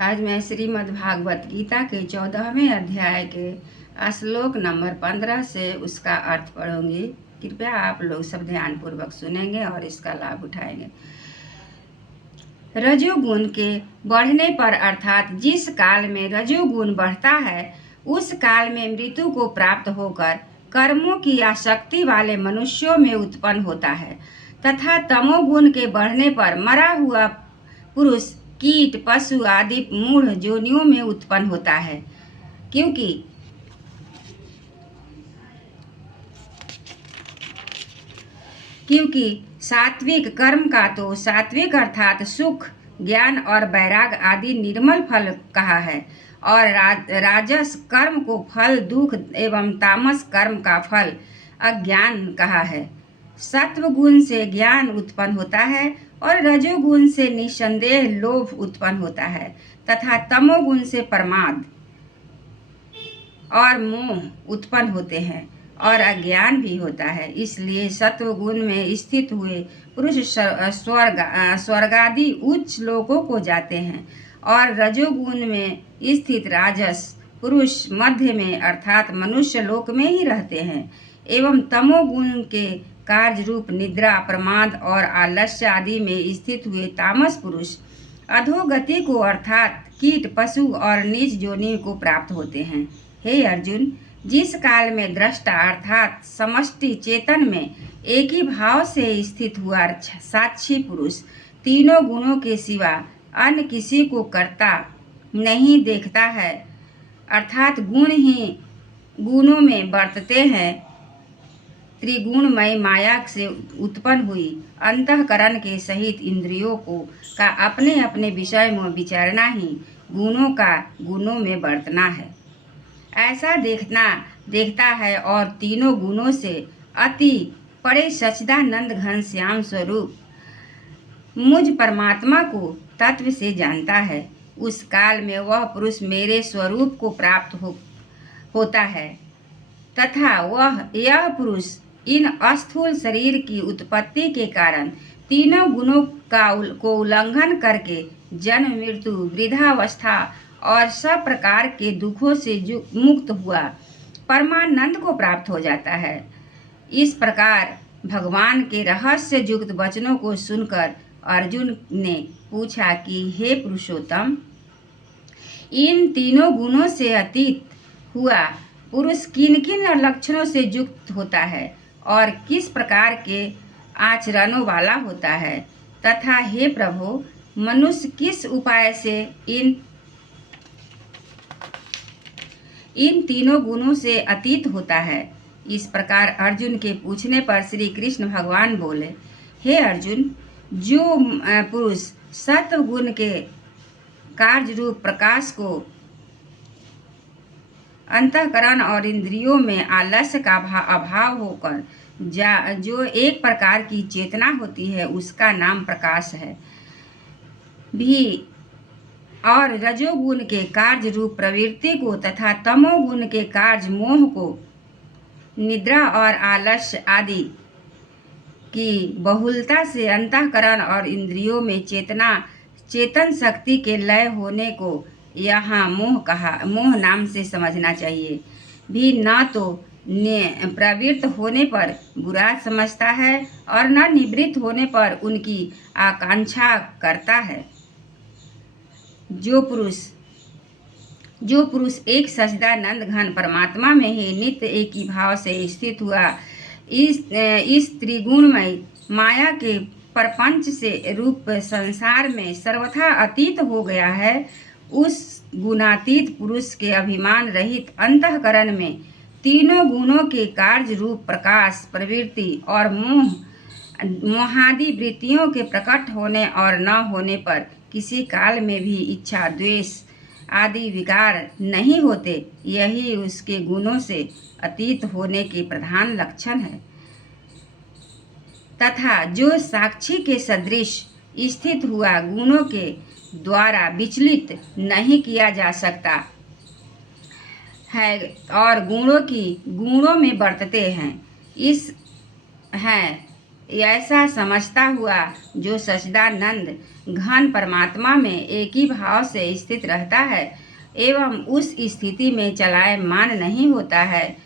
आज मैं श्रीमद् भागवत गीता के 14वें अध्याय के श्लोक नंबर 15 से उसका अर्थ पढ़ूंगी। कृपया आप लोग सब ध्यानपूर्वक सुनेंगे और इसका लाभ उठाएंगे। रजोगुण के बढ़ने पर अर्थात जिस काल में रजोगुण बढ़ता है उस काल में मृत्यु को प्राप्त होकर कर्मों की आसक्ति वाले मनुष्यों में उत्पन्न होता है तथा तमोगुण के बढ़ने पर मरा हुआ पुरुष कीट पशु आदि मूढ़ योनियों में उत्पन्न होता है। क्योंकि सात्विक कर्म का तो सात्विक अर्थात सुख ज्ञान और वैराग आदि निर्मल फल कहा है और राजस कर्म को फल दुख एवं तामस कर्म का फल अज्ञान कहा है। सत्व गुण से ज्ञान उत्पन्न होता है और रजोगुण से निसंदेह लोभ उत्पन्न होता है तथा तमोगुण से प्रमाद और मोह उत्पन्न होते हैं और अज्ञान भी होता है। इसलिए सत्व गुण में स्थित हुए पुरुष स्वर्गादि उच्च लोकों को जाते हैं और रजोगुण में स्थित राजस पुरुष मध्य में अर्थात मनुष्य लोक में ही रहते हैं एवं तमोगुण के कार्य रूप निद्रा प्रमाद और आलस्य आदि में स्थित हुए तामस पुरुष अधोगति को अर्थात कीट पशु और नीच योनि को प्राप्त होते हैं। हे अर्जुन, जिस काल में दृष्टा अर्थात समष्टि चेतन में एक ही भाव से स्थित हुआ साक्षी पुरुष तीनों गुणों के सिवा अन्य किसी को करता नहीं देखता है अर्थात गुण ही गुणों में बरतते हैं, त्रिगुणमय माया से उत्पन्न हुई अंतःकरण के सहित इंद्रियों को का अपने अपने विषय में विचारना ही गुणों का गुणों में बरतना है। ऐसा देखता है और तीनों गुणों से अति परे सच्चिदानंद घन श्याम स्वरूप मुझ परमात्मा को तत्व से जानता है। उस काल में वह पुरुष मेरे स्वरूप को प्राप्त होता है तथा यह पुरुष इन अस्थूल शरीर की उत्पत्ति के कारण तीनों गुणों को उल्लंघन करके जन्म मृत्यु वृद्धावस्था और सब प्रकार के दुखों से मुक्त हुआ परमानंद को प्राप्त हो जाता है। इस प्रकार भगवान के रहस्य युक्त वचनों को सुनकर अर्जुन ने पूछा कि हे पुरुषोत्तम, इन तीनों गुणों से अतीत हुआ पुरुष किन किन लक्षणों से युक्त होता है और किस प्रकार के आचरणों वाला होता है तथा हे प्रभु, मनुष्य किस उपाय से इन तीनों गुणों से अतीत होता है। इस प्रकार अर्जुन के पूछने पर श्री कृष्ण भगवान बोले, हे अर्जुन, जो पुरुष सत्व गुण के कार्य रूप प्रकाश को अंतःकरण और इंद्रियों में आलस्य का अभाव होकर जो एक प्रकार की चेतना होती है उसका नाम प्रकाश है भी और रजोगुण के कार्य रूप प्रवृत्ति को तथा तमोगुण के कार्य मोह को निद्रा और आलस्य आदि की बहुलता से अंतःकरण और इंद्रियों में चेतन शक्ति के लय होने को यहाँ मोह नाम से समझना चाहिए। भी न तो प्रवृत्त होने पर बुरा समझता है और न निवृत्त होने पर उनकी आकांक्षा करता है। जो पुरुष एक सच्चिदानंद घन परमात्मा में ही नित्य एक ही भाव से स्थित हुआ इस त्रिगुणमय माया के प्रपंच से रूप संसार में सर्वथा अतीत हो गया है, उस गुणातीत पुरुष के अभिमान रहित अंतःकरण में तीनों गुणों के कार्य रूप प्रकाश प्रवृत्ति और मोहादि वृत्तियों के प्रकट होने और न होने पर किसी काल में भी इच्छा द्वेष आदि विकार नहीं होते। यही उसके गुणों से अतीत होने के प्रधान लक्षण है तथा जो साक्षी के सदृश स्थित हुआ गुणों के द्वारा विचलित नहीं किया जा सकता है और गुणों में बरतते हैं ऐसा समझता हुआ जो सच्चिदानंद घन परमात्मा में एक ही भाव से स्थित रहता है एवं उस स्थिति में चलायमान नहीं होता है,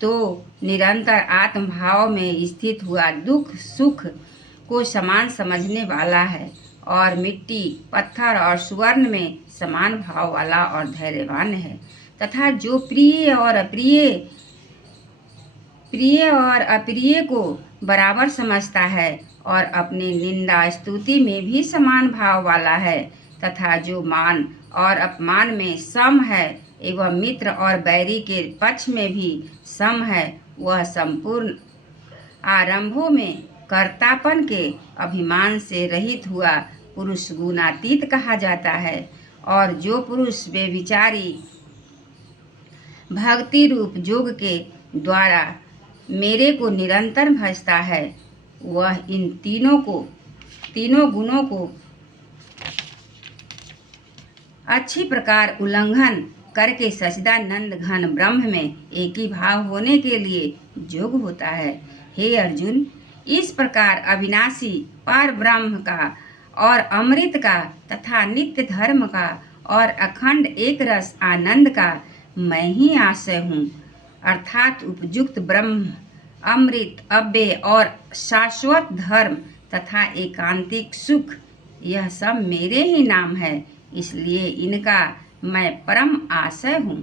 तो निरंतर आत्म भाव में स्थित हुआ दुख सुख को समान समझने वाला है और मिट्टी पत्थर और सुवर्ण में समान भाव वाला और धैर्यवान है, तथा जो प्रिय और अप्रिय को बराबर समझता है और अपनी निंदा स्तुति में भी समान भाव वाला है, तथा जो मान और अपमान में सम है एवं मित्र और बैरी के पक्ष में भी सम है, वह संपूर्ण आरंभों में कर्तापन के अभिमान से रहित हुआ पुरुष गुणातीत कहा जाता है। और जो पुरुष बेविचारी भक्ति रूप योग के द्वारा मेरे को निरंतर भजता है, वह इन तीनों गुणों को अच्छी प्रकार उल्लंघन करके सच्चिदानंद घन ब्रह्म में एक ही भाव होने के लिए योग होता है। हे अर्जुन, इस प्रकार अविनाशी पर ब्रह्म का और अमृत का तथा नित्य धर्म का और अखंड एक रस आनंद का मैं ही आश्रय हूँ, अर्थात उपयुक्त ब्रह्म, अमृत, अव्यय और शाश्वत धर्म तथा एकांतिक सुख, यह सब मेरे ही नाम है, इसलिए इनका मैं परम आश्रय हूँ।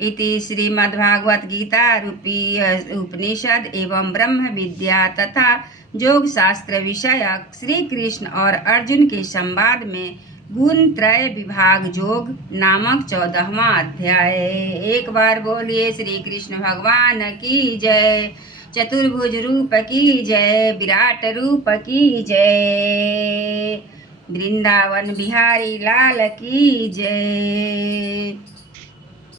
इति श्रीमद्भागवत गीता रूपी उपनिषद एवं ब्रह्म विद्या तथा योग शास्त्र विषयक श्री कृष्ण और अर्जुन के संवाद में गुण त्रय विभाग योग नामक 14वां अध्याय। एक बार बोलिए श्री कृष्ण भगवान की जय। चतुर्भुज रूप की जय, विराट रूप की जय, वृंदावन बिहारी लाल की जय।